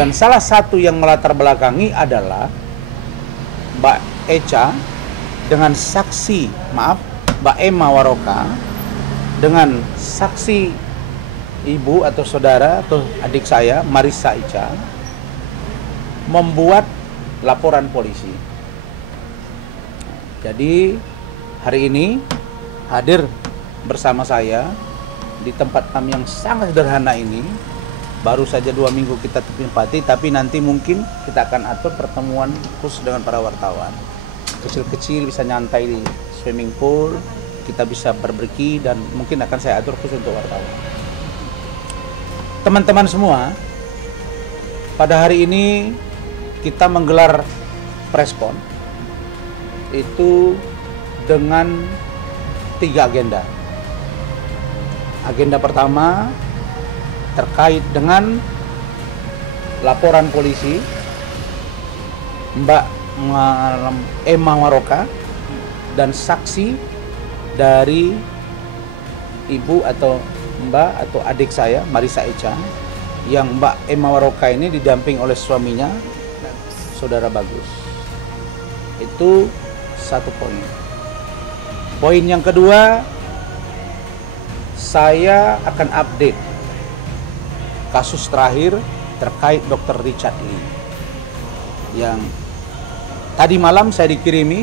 Dan salah satu yang melatar belakangi adalah Mbak Echa dengan saksi, Mbak Emma Waroka dengan saksi ibu atau saudara atau adik saya Marissa Icha membuat laporan polisi. Jadi hari ini hadir bersama saya di tempat kami yang sangat sederhana ini. Baru saja 2 minggu kita tempati, tapi nanti mungkin kita akan atur pertemuan khusus dengan para wartawan. Kecil-kecil bisa nyantai di swimming pool, kita bisa berbeki, dan mungkin akan saya atur khusus untuk wartawan. Teman-teman semua, pada hari ini kita menggelar preskon itu dengan 3 agenda. Agenda pertama terkait dengan laporan polisi Mbak Emma Waroka dan saksi dari ibu atau mbak atau adik saya Marissa Icha, yang Mbak Emma Waroka ini didamping oleh suaminya Saudara Bagus. Itu satu poin. Poin yang kedua, saya akan update kasus terakhir terkait Dr. Richard Lee, yang tadi malam saya dikirimi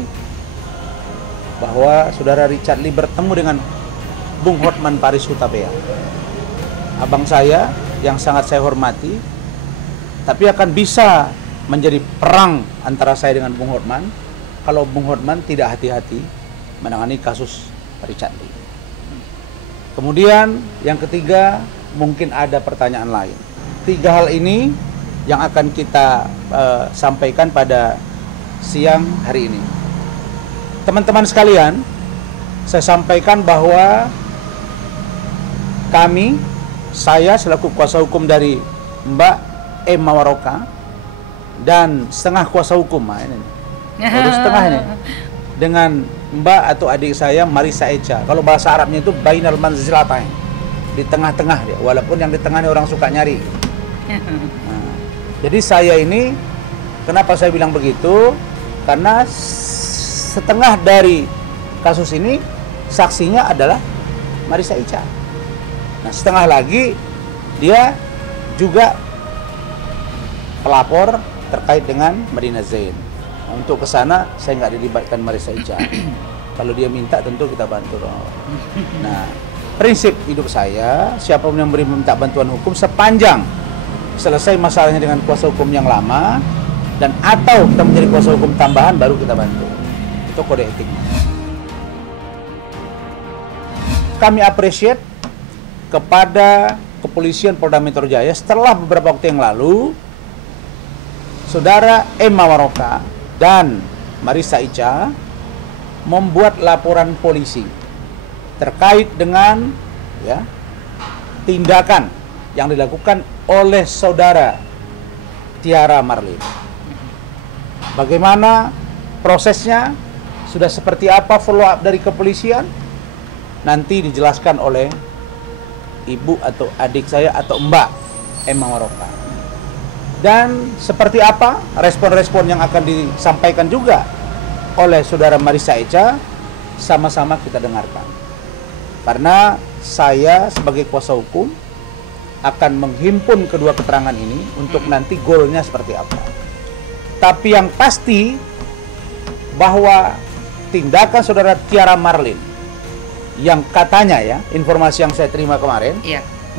bahwa Saudara Richard Lee bertemu dengan Bung Hotman Paris Hutapea, abang saya yang sangat saya hormati, tapi akan bisa menjadi perang antara saya dengan Bung Hotman kalau Bung Hotman tidak hati-hati menangani kasus Richard Lee. Kemudian yang ketiga, mungkin ada pertanyaan lain. 3 hal ini yang akan kita sampaikan pada siang hari ini. Teman-teman sekalian, saya sampaikan bahwa saya selaku kuasa hukum dari Mbak Emma Waroka dan setengah kuasa hukum, baru setengah ini, dengan Mbak atau adik saya Marissa Icha. Kalau bahasa Arabnya itu bainal manzilatain, di tengah-tengah dia, walaupun yang di tengah ini orang suka nyari. Nah, jadi saya ini, kenapa saya bilang begitu? Karena setengah dari kasus ini saksinya adalah Marissa Icha. Nah, setengah lagi dia juga pelapor terkait dengan Madinah Zain. Nah, untuk ke sana saya nggak dilibatkan Marissa Icha. Kalau dia minta tentu kita bantu dong. Nah, prinsip hidup saya, siapapun yang minta bantuan hukum sepanjang selesai masalahnya dengan kuasa hukum yang lama dan atau kita menjadi kuasa hukum tambahan, baru kita bantu. Itu kode etik. Kami appreciate kepada Kepolisian Polda Metro Jaya setelah beberapa waktu yang lalu Saudara Emma Waroka dan Marissa Icha membuat laporan polisi terkait dengan tindakan yang dilakukan oleh Saudara Tiara Marlin. Bagaimana prosesnya, sudah seperti apa follow up dari kepolisian, nanti dijelaskan oleh ibu atau adik saya atau Mbak Emma Waroka. Dan seperti apa respon-respon yang akan disampaikan juga oleh Saudara Marissa Icha, sama-sama kita dengarkan. Karena saya sebagai kuasa hukum akan menghimpun kedua keterangan ini untuk nanti goalnya seperti apa. Tapi yang pasti bahwa tindakan Saudara Tiara Marlin yang katanya informasi yang saya terima kemarin,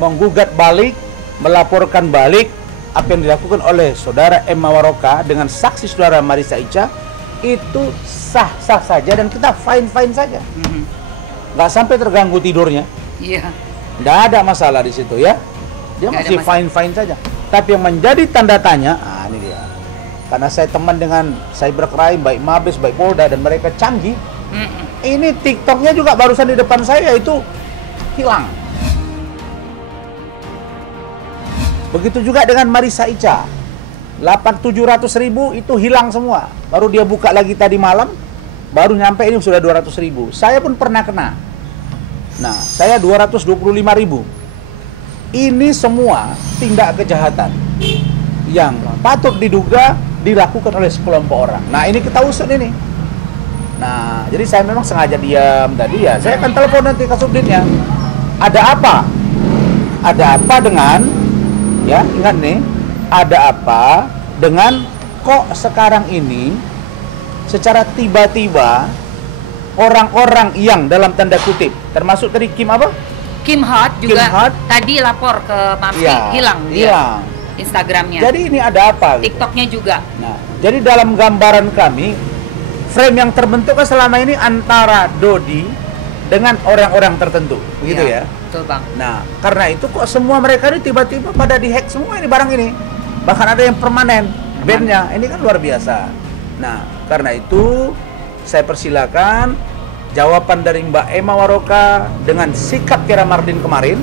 menggugat balik, melaporkan balik apa yang dilakukan oleh Saudara Emma Waroka dengan saksi Saudara Marissa Icha, itu sah-sah saja dan kita fine-fine saja. Nggak sampai terganggu tidurnya. Nggak ada masalah di situ ya. Dia masih fine-fine saja. Tapi yang menjadi tanda tanya, ini dia. Karena saya teman dengan cybercrime, baik Mabes, baik Polda, dan mereka canggih. Ini TikToknya juga barusan di depan saya itu hilang. Begitu juga dengan Marissa Icha. 700.000 itu hilang semua. Baru dia buka lagi tadi malam, baru nyampe ini sudah 200.000. Saya pun pernah kena. Nah, saya 225.000. Ini semua tindak kejahatan yang patut diduga dilakukan oleh sekelompok orang. Nah, ini kita usut ini. Nah, jadi saya memang sengaja diam tadi ya. Saya akan telepon nanti ke Subditnya. Ada apa? Ada apa dengan, ya ingat nih, ada apa dengan kok sekarang ini secara tiba-tiba orang-orang yang dalam tanda kutip, termasuk tadi Kim apa? Kim Hart juga Kim Hart. tadi lapor ke Mamsi, Ya, hilang dia Instagramnya. Jadi ini ada apa? Gitu? TikToknya juga. Nah, jadi dalam gambaran kami, frame yang terbentuk kan selama ini antara Dodi dengan orang-orang tertentu, begitu ya? Betul bang. Nah, karena itu kok semua mereka ini tiba-tiba pada dihack semua ini barang ini. Bahkan ada yang permanen bandnya, ini kan luar biasa. Nah, karena itu saya persilakan jawaban dari Mbak Emma Waroka dengan sikap Tiara Mardin kemarin,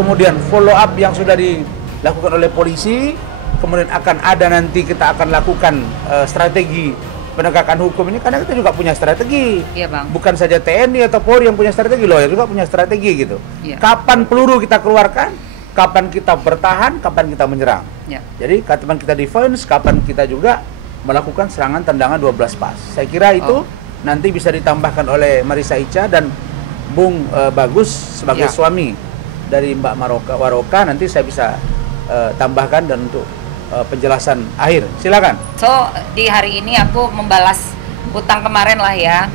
kemudian follow up yang sudah dilakukan oleh polisi, kemudian akan ada nanti kita akan lakukan strategi penegakan hukum ini, karena kita juga punya strategi. Iya bang. Bukan saja TNI atau Polri yang punya strategi, lawyer juga punya strategi gitu. Iya. Kapan peluru kita keluarkan, kapan kita bertahan, kapan kita menyerang. Iya. Jadi kapan kita defense, kapan kita juga melakukan serangan tendangan 12 pas. Saya kira itu nanti bisa ditambahkan oleh Marissa Ica dan Bung Bagus sebagai suami dari Mbak Waroka, nanti saya bisa tambahkan dan untuk penjelasan akhir. Silakan. So di hari ini aku membalas utang kemarin lah ya.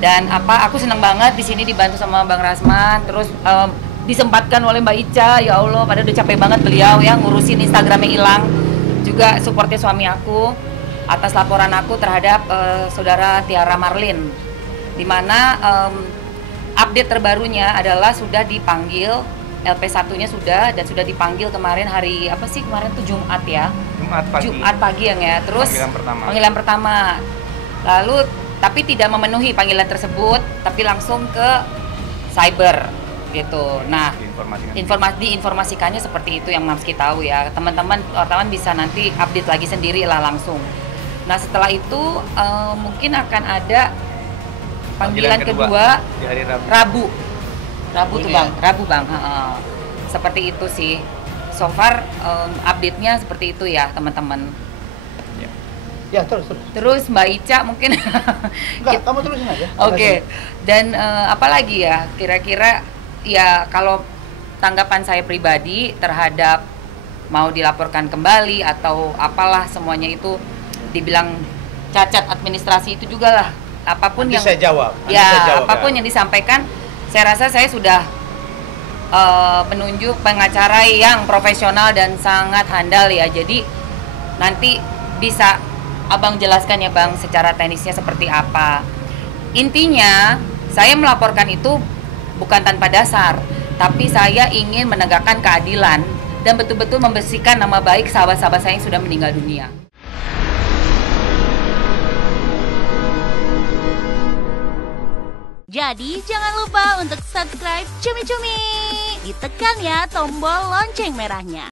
Dan aku senang banget di sini dibantu sama Bang Rasman, terus disempatkan oleh Mbak Ica. Ya Allah, padahal udah capek banget beliau ya ngurusin Instagramnya hilang. Juga supportnya suami aku atas laporan aku terhadap saudara Tiara Marlin, dimana update terbarunya adalah sudah dipanggil, LP1-nya sudah, dan sudah dipanggil kemarin hari apa sih kemarin tuh Jumat ya, Jumat pagi yang ya, terus panggilan pertama, lalu tapi tidak memenuhi panggilan tersebut, tapi langsung ke cyber gitu. Nah, diinformasikannya seperti itu yang Mamski tahu ya, teman-teman wartawan bisa nanti update lagi sendiri lah langsung. Nah setelah itu mungkin akan ada panggilan kedua di hari Rabu tuh bang, Rabu bang. Seperti itu sih. So far update-nya seperti itu ya teman-teman. Ya terus. Terus Mbak Ica mungkin. Enggak, kamu terusin aja. Oke. Dan apa lagi ya? Kira-kira ya kalau tanggapan saya pribadi terhadap mau dilaporkan kembali atau apalah semuanya itu dibilang cacat administrasi itu juga lah, apapun nanti yang saya jawab. Apapun yang disampaikan, saya rasa saya sudah menunjuk pengacara yang profesional dan sangat handal ya. Jadi nanti bisa abang jelaskan ya bang secara teknisnya seperti apa. Intinya saya melaporkan itu bukan tanpa dasar, tapi saya ingin menegakkan keadilan dan betul-betul membersihkan nama baik sahabat-sahabat saya yang sudah meninggal dunia. Jadi jangan lupa untuk subscribe Cumi Cumi. Ditekan ya tombol lonceng merahnya.